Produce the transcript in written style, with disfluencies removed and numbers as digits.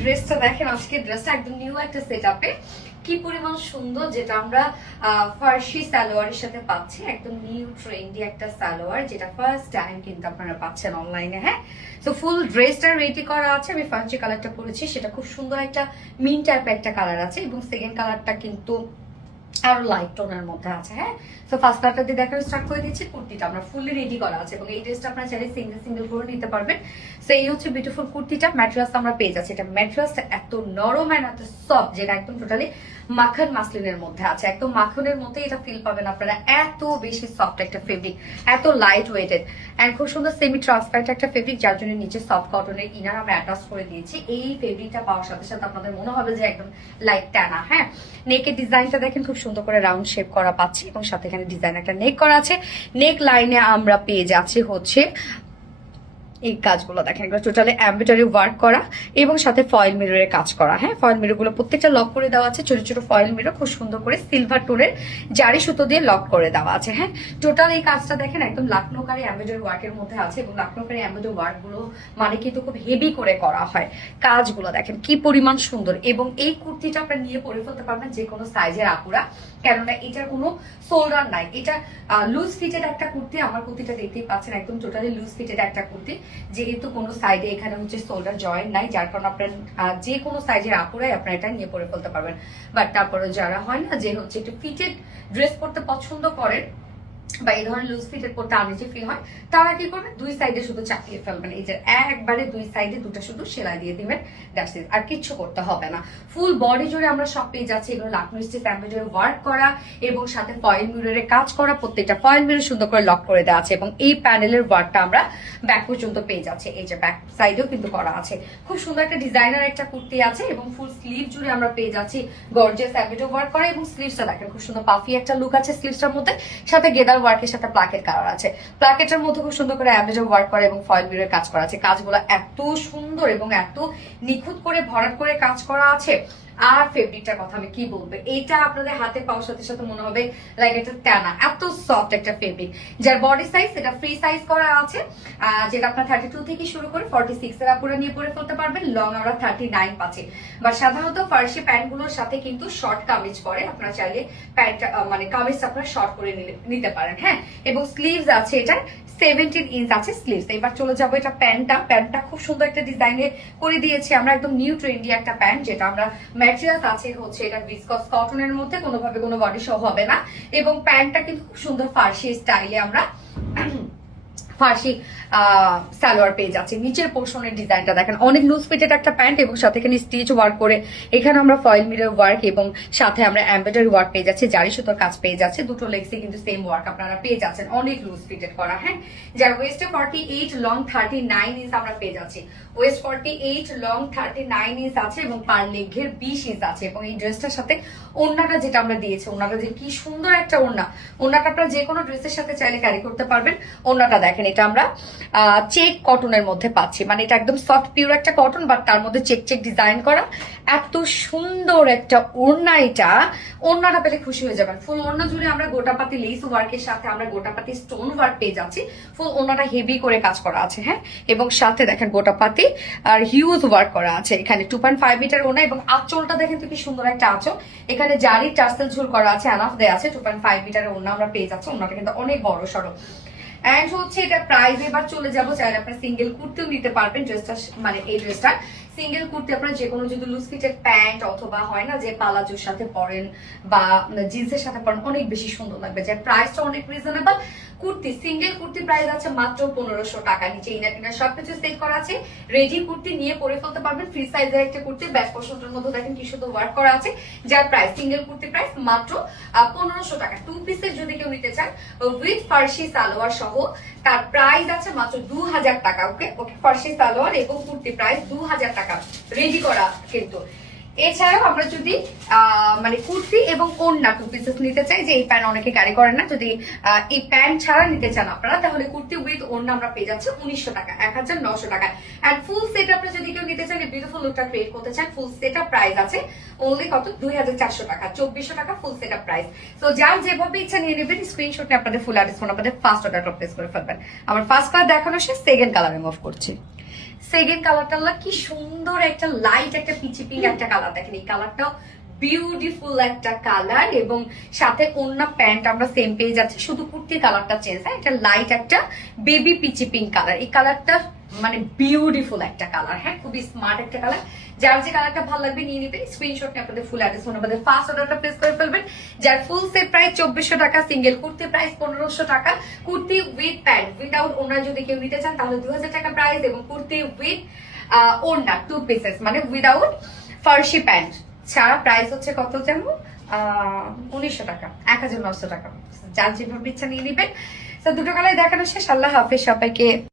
ড্রেসটা দেখেন, আজকে ড্রেসটা একদম নিউ একটা সেটআপে, কি পরিমাণ সুন্দর, যেটা আমরা ফার্সি সালোয়ারের সাথে পাচ্ছি। একদম নিউ ট্রেন্ডি একটা সালোয়ার, যেটা ফার্স্ট টাইম কিন্তু আপনারা পাচ্ছেন অনলাইনে। হ্যাঁ, তো ফুল ড্রেসটা রেডি করা আছে। আমি ফার্স্ট যে কালারটা পরেছি সেটা খুব সুন্দর একটা মিন টাইপের একটা কালার আছে, এবং সেকেন্ড কালারটা কিন্তু আরো লাইট টোনের মধ্যে আছে। হ্যাঁ, তো ফার্স্ট কালারটা দিয়ে দেখা স্টার্ট করে দিচ্ছি। কুর্তিটা আমরা ফুললি রেডি করা আছে, এবং এই ড্রেসটা আপনারা চাইলে সিঙ্গেল সিঙ্গেল করে নিতে পারবেন। তো এই হচ্ছে বিউটিফুল কুর্তিটা। ম্যাটেরিয়ালস আমরা পেয়ে যাচ্ছি, এটা ম্যাটেরিয়ালসটা এত নরম এন্ড এত সফট, যেটা একদম টোটালি মাখন মাসলিনের মধ্যে আছে। একদম মাখনের মধ্যে এটা ফিল পাবেন আপনারা। এত বেশি সফট একটা ফেব্রিক, এত লাইট ওয়েটেড এন্ড খুব সুন্দর সেমি ট্রান্সপারেন্ট একটা ফেব্রিক, যার জন্য নিচে সফট কটনের ইনার আমরা অ্যাটাচ করে দিয়েছি। এই ফেব্রিকটা পাওয়ার সাথে সাথে আপনাদের মনে হবে যে একদম লাইট টানা। হ্যাঁ, নেকের ডিজাইনটা দেখেন, খুব সুন্দর করে রাউন্ড শেপ করা পাচ্ছি, এবং সাথে এখানে ডিজাইন একটা নেক করা আছে। নেক লাইনে আমরা পেয়ে যাচ্ছি হচ্ছে এই কাজগুলো দেখেন, এগুলো টোটালি এমব্রয়ডারি ওয়ার্ক করা, এবং সাথে ফয়েল মিররের কাজ করা। হ্যাঁ, ফয়েল মিররগুলো প্রত্যেকটা লক করে দেওয়া আছে, ছোট ছোট ফয়েল মিরর খুব সুন্দর করে সিলভার টোনের জারি সুতো দিয়ে লক করে দেওয়া আছে। হ্যাঁ, টোটাল এই কাজটা দেখেন একদম লাকনোকারি এমব্রয়ডারি ওয়ার্কের মধ্যে আছে, এবং লাকনোকারি এমব্রয়ডারি ওয়ার্ক গুলো মানে কিন্তু খুব হেভি করে করা হয়। কাজগুলো দেখেন কি পরিমাণ সুন্দর, এবং এই কুর্তিটা আপনারা নিয়ে পরে ফেলতে পারবেন যে কোনো সাইজের আপুরা, কেননা এটার কোনো শোল্ডার নাই। এটা লুজ ফিটেড একটা কুর্তি। আমার কুর্তিটা দেখতেই পাচ্ছেন একদম টোটালি লুজ ফিটেড একটা কুর্তি, যেহেতু কোনো সাইডে এখানে হচ্ছে শোল্ডার জয়েন্ট নাই, যার কারণে আপনার যে কোনো সাইজের আপুরাই আপনারা এটা নিয়ে পরে ফেলতে পারবেন। বাট তারপরে যারা হয় না যে হচ্ছে একটু ফিটেড ড্রেস পরতে পছন্দ করেন, বা এই ধরনের লুজ ফিটেড পড়তে আনইজি ফিল হয়, তারা কি করবেন, দুই সাইডে শুধু চাপিয়ে ফেলবেন। এই যে একবারে দুই সাইডে দুটো শুধু সেলাই দিয়ে দিবেন, দ্যাটস ইট, আর কিচ্ছু করতে হবে না। ফুল বডি জুড়ে আমরা সব পেয়ে যাচ্ছি। এগুলো লাকনো স্টিচ এমব্রয়ডারি ওয়ার্ক করা, এবং সাথে ফয়েল মিররের কাজ করা। প্রত্যেকটা ফয়েল মিরর সুন্দর করে লক করে দেওয়া আছে, এবং এই প্যানেলের ওয়ার্কটা আমরা ব্যাক পর্যন্ত পেয়ে যাচ্ছি। এই যে ব্যাক সাইডেও কিন্তু করা আছে। খুব সুন্দর একটা ডিজাইনার একটা কুর্তি আছে, এবং ফুল স্লিভ জুড়ে আমরা পেয়ে যাচ্ছি গর্জিয়াস এমব্রয়ডারি ওয়ার্ক করা, এবং স্লিভসটা দেখেন খুব সুন্দর পাফি একটা লুক আছে স্লিভসটার মধ্যে, সাথে গেদার ওয়ার্কের সাথে প্লাকেট কালার আছে। প্লাকেটের মধ্যে খুব সুন্দর করে এমব্রয়ডারি ওয়ার্ক করা এবং ফয়েল মিররের কাজ করা আছে। কাজগুলো এত সুন্দর এবং এত নিখুঁত করে ভরাট করে কাজ করা আছে। আর ফেব্রিকটার কথা আমি কি বলবো, এইটা আপনাদের হাতে পাওয়ার সাথে সাথে মনে হবে লাইক এটা টানা, এত সফট একটা ফেব্রিক। যার বডি সাইজ এটা ফ্রি সাইজ করা আছে, যেটা আপনার 32 থেকে শুরু করে 46 এর আপুরা নিয়ে পরে ফেলতে পারবেন। লং আমরা 39 পাচ্ছি। বা সাধারণত ফার্সি প্যান্ট গুলোর সাথে কিন্তু শর্ট কামিজ পরে, আপনারা চাইলে প্যান্ট মানে কামিজটা আপনারা শর্ট করে নিতে পারেন। হ্যাঁ, এবং স্লিভস আছে, এটা 17 ইঞ্চ আছে স্লিভস। এবার চলে যাবো এটা প্যান্টটা খুব সুন্দর একটা ডিজাইনে করে দিয়েছি আমরা, একদম নিউ ট্রেন্ডি একটা প্যান্ট, যেটা আমরা ম্যাটেরিয়ালস আছে হচ্ছে এটা ভিসকস কটনের মধ্যে, কোনোভাবে কোনো বডি শো হবে না। এবং প্যান্টটা কিন্তু খুব সুন্দর ফার্সি স্টাইলে আমরা ফার্সি সালোয়ার পেয়ে যাচ্ছে। নিচের পোর্শনের ডিজাইনটা দেখেন, অনেক লুজ ফিটেড একটা প্যান্ট, এবং সাথে এখানে স্টিচ ওয়ার্ক করে, এখানে আমরা ফয়েল মিরর ওয়ার্ক এবং সাথে আমরা এমব্রয়ডারি ওয়ার্ক পেয়ে যাচ্ছি, জারি সুতোর কাজ পেয়ে যাচ্ছে। দুটো লেগসে কিন্তু সেম ওয়ার্ক আপনারা পেয়ে যাচ্ছেন, অনেক লুজ ফিটেড করা। হ্যাঁ, যার ওয়েস্টে 48, লং 39 ইঞ্চ আমরা পেয়ে যাচ্ছি। ওয়েস্ট 48, লং 39 ইঞ্চ আছে, এবং পার লেগের 20 ইঞ্চ আছে। এবং এই ড্রেসটার সাথে ওড়নাটা যেটা আমরা দিয়েছি, ওড়নাটা যে কি সুন্দর একটা ওড়নাটা আপনারা যে কোনো ড্রেসের সাথে চাইলে ক্যারি করতে পারবেন। ওড়নাটা দেখেন, এটা আমরা চেক কটনের মধ্যে পাচ্ছি, মানে এটা একদম সফট পিওর একটা কটন, বাট তার মধ্যে চেক চেক ডিজাইন করা। এত সুন্দর একটা ওড়না, এটা ওড়নাটা পেলে খুশি হয়ে যাবেন। ফুল ওড়না জুড়ে আমরা গোটাপাতি লেস ওয়ার্কের সাথে আমরা গোটাপাতি স্টোন ওয়ার্ক পেয়ে যাচ্ছি। ফুল ওড়নাটা হেভি করে কাজ করা আছে। হ্যাঁ, এবং সাথে দেখেন গোটাপাতি আর হিউজ ওয়ার্ক করা আছে। এখানে 2.5 মিটার ওড়না, এবং আঁচলটা দেখেন তো কি সুন্দর একটা আঁচল। এখানে জারি টার্সেল ঝুল করা আছে, আনাফ দেয়া আছে। 2.5 মিটারের ওড়না আমরা পেয়ে যাচ্ছি। ওড়নাটা কিন্তু অনেক বড় সড়ো। এন্ড হচ্ছে এটা প্রাইস এবার চলে যাবো, চাইলে আপনারা সিঙ্গেল কুর্তিও নিতে পারবেন। ড্রেসটা মানে এই ড্রেসটা সিঙ্গেল কুর্তি আপনারা যে কোনো যদি লুজ ফিটেড প্যান্ট অথবা হয় না যে পালাজোর সাথে পরেন বা জিন্সের সাথে পরেন, অনেক বেশি সুন্দর লাগবে। যার প্রাইসটা অনেক reasonable. Kurti single kurti price আছে মাত্র 1500 টাকা। নিচে ইনার টিনার সবকিছু সেট করা আছে। রেডি কুর্তি নিয়ে পরে ফেলতে পারবেন। ফ্রি সাইজের একটা কুর্তি, ব্যাক পোর্শনটার মধ্যে দেখেন কি সুন্দর ওয়ার্ক করা আছে। যার প্রাইস সিঙ্গেল কুর্তি প্রাইস মাত্র 1500 টাকা। 2 পিসের যদি কেউ নিতে চান উইথ ফার্সি সালোয়ার সহ, তার প্রাইস আছে মাত্র 2000 টাকা। ওকে ওকে, ফার্সি সালোয়ার এবং কুর্তি প্রাইস 2000 টাকা রেডি করা কিন্তু। এছাড়াও আমরা যদি মানে কুর্তি এবং ওড়না 2 পিসেস নিতে চাই, যে এই প্যান্ট অনেকে ক্যারি করেন না, যদি এই প্যান্ট ছাড়া নিতে চান আপনারা, তাহলে কুর্তি উইথ ওড়না আমরা পেয়ে যাচ্ছি 1900 টাকা, 1900 টাকা। এন্ড ফুল সেট আপটা যদি কেউ নিতে চান, এই বিউটিফুল লুকটা ক্রিয়েট করতে চান, ফুল সেট আপ প্রাইস আছে অনলি কত 2400 টাকা, 2400 টাকা full set up price. So যার যেভাবে ইচ্ছা নিয়ে নেবেন, স্ক্রিনশট নিয়ে আপনাদের ফুল অ্যাড্রেস ফোন আপনাদের ফার্স্ট অর্ডার প্লেস করে ফেলবেন। আমার ফার্স্ট কালার দেখানো শেষ, সেকেন্ড কালারে মুভ করছি। সেকেন্ড কালারটা কি সুন্দর একটা লাইট একটা পিচি পিঙ্ক একটা কালার, দেখেন এই কালারটাও বিউটিফুল একটা কালার, এবং সাথে ওন্না প্যান্ট আমরা সেম পেয়ে যাচ্ছি, শুধু কুর্তির কালারটা চেঞ্জ। হ্যাঁ, একটা লাইট একটা বেবি পিচি পিঙ্ক কালার, এই কালারটা মানে বিউটিফুল একটা কালার। হ্যাঁ, খুবই স্মার্ট একটা কালার। যার যে কালারটা ভালো লাগবে নিয়ে নেবেন, স্ক্রিনশট নিয়ে আপনাদের full address phone number first অর্ডারটা প্লেস করে ফেলবেন। যার ফুল সেট প্রাইস 2400 টাকা, সিঙ্গেল কুর্তি প্রাইস 1500 টাকা, কুর্তি উইথ প্যান্ট উইদাউট ওনার যদি কেউ নিতে চান তাহলে 2000 টাকা প্রাইস, এবং কুর্তি উইথ ওড়না 2 পিসেস মানে উইদাউট ফার্সি প্যান্ট ছাড়া প্রাইস হচ্ছে কত জানো, 1900 টাকা, 1900 টাকা। যার যেভাবে ইচ্ছা নিয়ে নেবেন। তো দুটো কালার দেখানো শেষ। আল্লাহ হাফেজ সবাইকে।